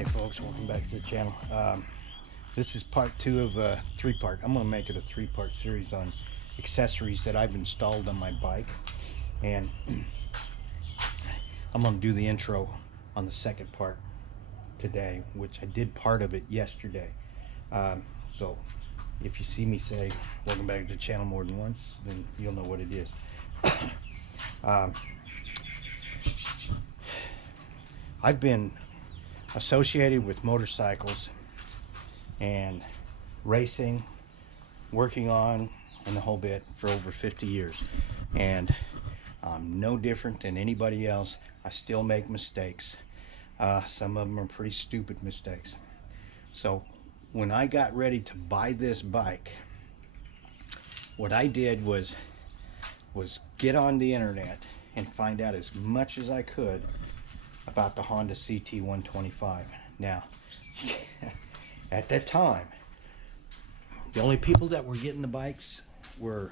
Hey folks, welcome back to the channel. This is part 2 of a 3-part. I'm going to make it a 3-part series on accessories that I've installed on my bike, and I'm going to do the intro on the second part today, which I did part of it yesterday. So if you see me say welcome back to the channel more than once, then you'll know what it is. I've been associated with motorcycles and racing, working on, and the whole bit for over 50 years, and I'm no different than anybody else. I still make mistakes. Some of them are pretty stupid mistakes. So when I got ready to buy this bike, what I did was get on the internet and find out as much as I could about the Honda CT125. Now, at that time, the only people that were getting the bikes were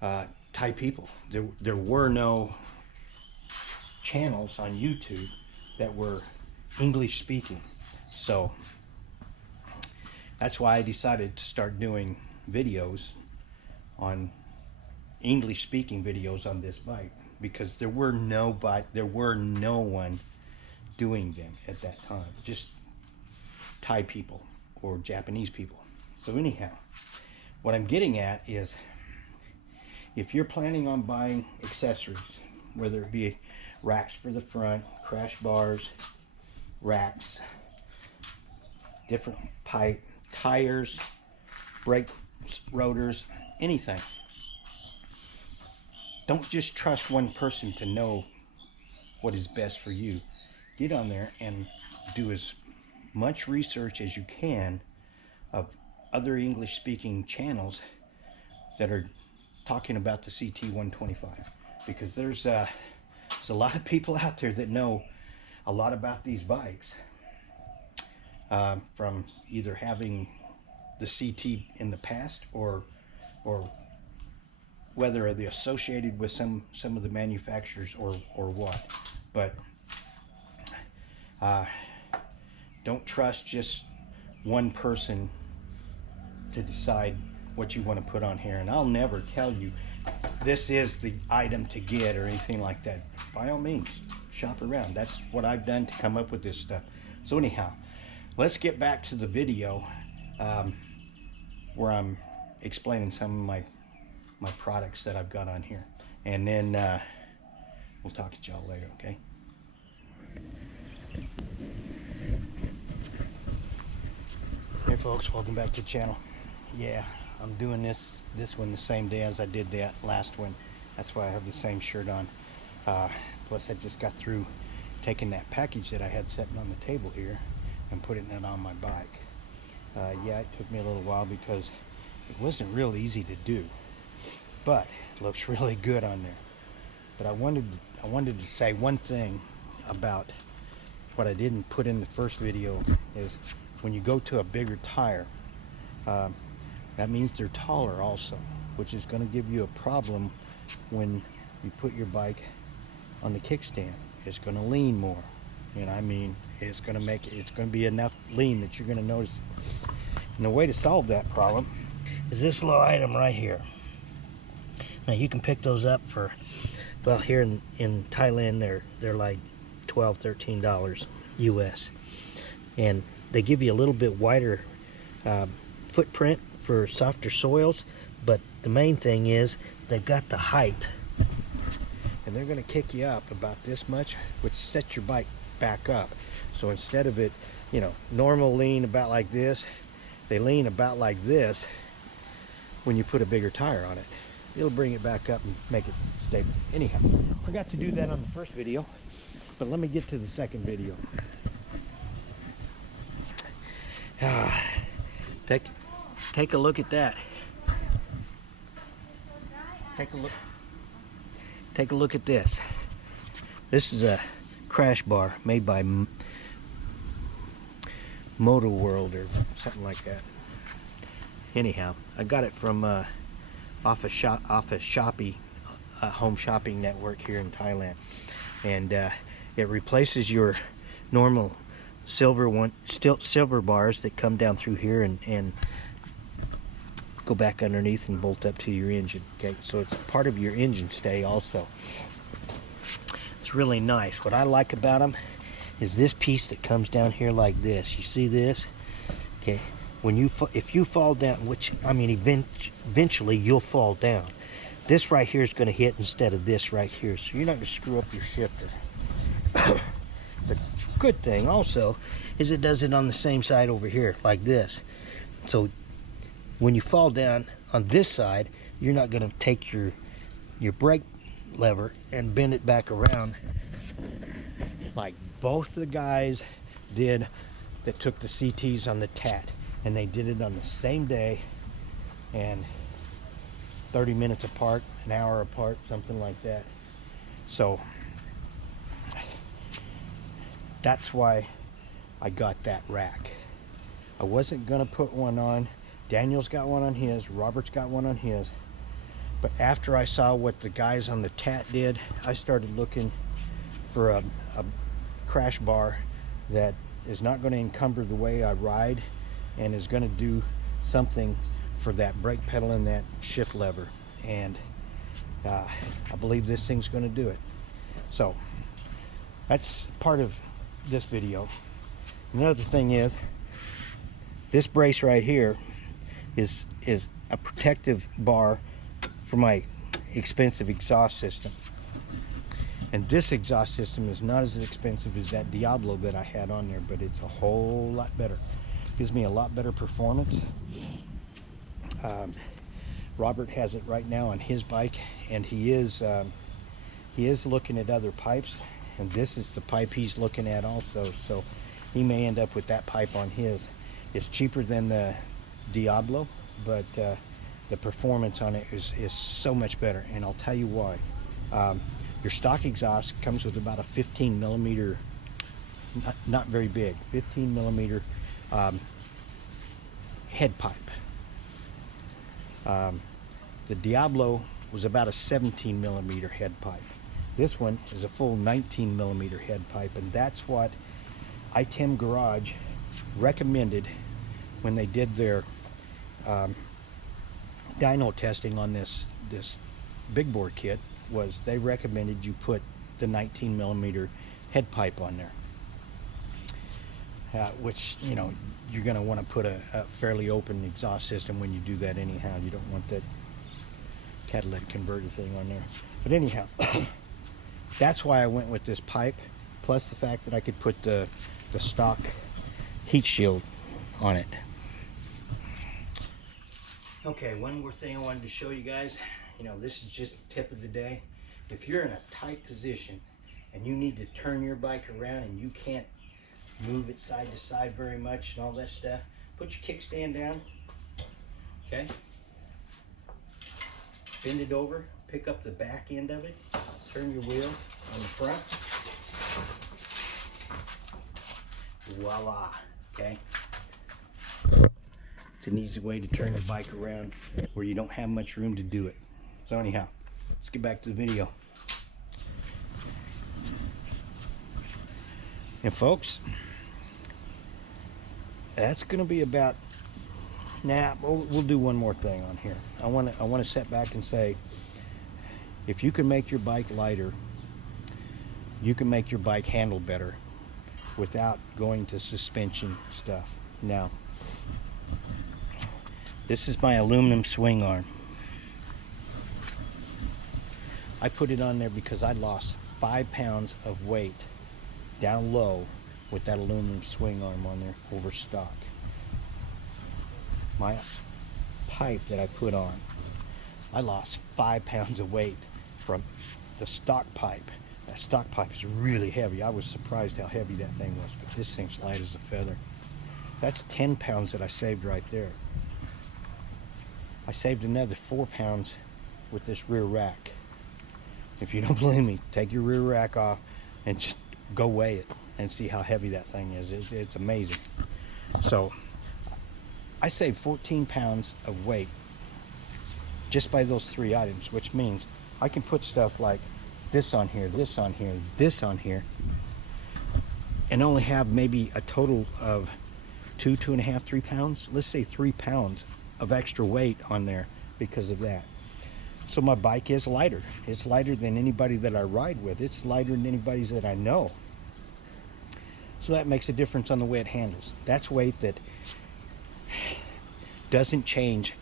Thai people. There were no channels on YouTube that were English speaking. So that's why I decided to start doing videos on English speaking videos on this bike, because there were no one doing them at that time, just Thai people or Japanese people. So anyhow, what I'm getting at is, if you're planning on buying accessories, whether it be racks for the front, crash bars, racks, different pipe, tires, brake rotors, anything, don't just trust one person to know what is best for you. Get on there and do as much research as you can of other English speaking channels that are talking about the CT125, because there's a lot of people out there that know a lot about these bikes, from either having the CT in the past or whether they're associated with some of the manufacturers or what. But don't trust just one person to decide what you want to put on here. And I'll never tell you this is the item to get or anything like that. By all means, shop around. That's what I've done to come up with this stuff. So anyhow, let's get back to the video where I'm explaining some of my products that I've got on here, and then we'll talk to y'all later, okay? Hey folks, welcome back to the channel. Yeah, I'm doing this one the same day as I did that last one. That's why I have the same shirt on. Plus I just got through taking that package that I had sitting on the table here and putting it on my bike. Yeah, it took me a little while because it wasn't real easy to do, but it looks really good on there. But I wanted to say one thing about what I didn't put in the first video is, when you go to a bigger tire, that means they're taller also, which is going to give you a problem when you put your bike on the kickstand. It's going to lean more, and I mean, it's going to be enough lean that you're going to notice. And the way to solve that problem is this little item right here. Now you can pick those up for, well, here in Thailand they're like $12-13 US, and they give you a little bit wider footprint for softer soils. But the main thing is they've got the height, and they're going to kick you up about this much, which sets your bike back up. So instead of it, you know, normal lean about like this, they lean about like this. When you put a bigger tire on it, it'll bring it back up and make it stable. Anyhow, forgot to do that on the first video, but let me get to the second video. Take a look at that. Take a look at this. This is a crash bar made by Motor World or something like that. Anyhow, I got it from off a Shopee, home shopping network here in Thailand, and it replaces your normal silver bars that come down through here and go back underneath and bolt up to your engine. Okay, so it's part of your engine stay also. It's really nice. What I like about them is this piece that comes down here like this. You see this? Okay, when if you fall down, which I mean eventually you'll fall down, this right here is going to hit instead of this right here, so you're not going to screw up your shifter. The good thing also is it does it on the same side over here like this, so when you fall down on this side, you're not going to take your brake lever and bend it back around like both the guys did that took the CTs on the TAT, and they did it on the same day and 30 minutes apart, an hour apart, something like that. So that's why I got that rack. I wasn't gonna put one on. Daniel's got one on his, Robert's got one on his, but after I saw what the guys on the TAT did, I started looking for a crash bar that is not going to encumber the way I ride and is going to do something for that brake pedal and that shift lever, and I believe this thing's going to do it. So that's part of this video. Another thing is this brace right here is a protective bar for my expensive exhaust system, and this exhaust system is not as expensive as that Diablo that I had on there, but it's a whole lot better. Gives me a lot better performance. Robert has it right now on his bike, and he is looking at other pipes, and this is the pipe he's looking at also, so he may end up with that pipe on his. It's cheaper than the Diablo, but the performance on it is so much better, and I'll tell you why. Your stock exhaust comes with about a 15 millimeter, not very big, 15 millimeter head pipe. The Diablo was about a 17 millimeter head pipe. This one is a full 19 millimeter head pipe, and that's what Item Garage recommended when they did their dyno testing on this big bore kit. Was they recommended you put the 19 millimeter head pipe on there, which, you know, you're going to want to put a fairly open exhaust system when you do that anyhow. You don't want that catalytic converter thing on there. But anyhow, that's why I went with this pipe, plus the fact that I could put the stock heat shield on it. Okay, one more thing I wanted to show you guys. You know, this is just the tip of the day. If you're in a tight position and you need to turn your bike around and you can't move it side to side very much and all that stuff, put your kickstand down, okay? Bend it over, pick up the back end of it, turn your wheel on the front. Voila, okay? It's an easy way to turn the bike around where you don't have much room to do it. So anyhow, let's get back to the video. And folks, that's going to be about. We'll do one more thing on here. I want to sit back and say, if you can make your bike lighter, you can make your bike handle better without going to suspension stuff. Now, this is my aluminum swing arm. I put it on there because I lost 5 pounds of weight down low with that aluminum swing arm on there over stock. My pipe that I put on, I lost 5 pounds of weight from the stock pipe. That stock pipe is really heavy. I was surprised how heavy that thing was, but this thing's light as a feather. That's 10 pounds that I saved right there. I saved another 4 pounds with this rear rack. If you don't believe me, take your rear rack off and just go weigh it and see how heavy that thing is. It's amazing. So I saved 14 pounds of weight just by those 3 items, which means I can put stuff like this on here, this on here, this on here, and only have maybe a total of 2.5, 3 pounds, let's say 3 pounds of extra weight on there because of that. So my bike is lighter. It's lighter than anybody that I ride with. It's lighter than anybody that I know. So that makes a difference on the way it handles. That's weight that doesn't change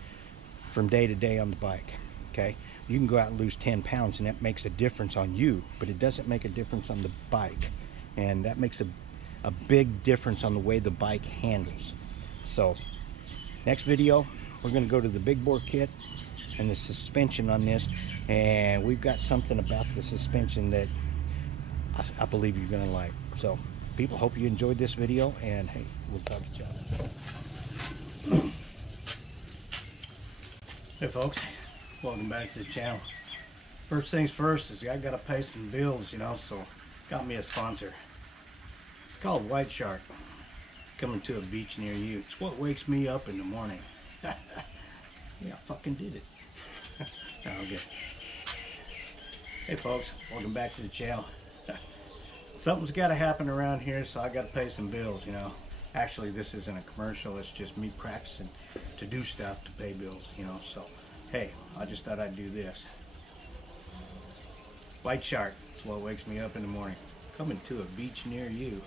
from day to day on the bike. Okay, you can go out and lose 10 pounds and that makes a difference on you, but it doesn't make a difference on the bike. And that makes a big difference on the way the bike handles. So next video, we're going to go to the big bore kit and the suspension on this, and we've got something about the suspension that I believe you're going to like. So people, hope you enjoyed this video, and hey, we'll talk to you. Hey folks, welcome back to the channel. First things first is I gotta pay some bills, you know, so got me a sponsor. It's called White Shark, coming to a beach near you. It's what wakes me up in the morning. Yeah, I fucking did it. Okay. Hey folks, welcome back to the channel. Something's got to happen around here, so I got to pay some bills, you know. Actually, this isn't a commercial. It's just me practicing to do stuff to pay bills, you know. So, hey, I just thought I'd do this. White Shark is what wakes me up in the morning. Coming to a beach near you.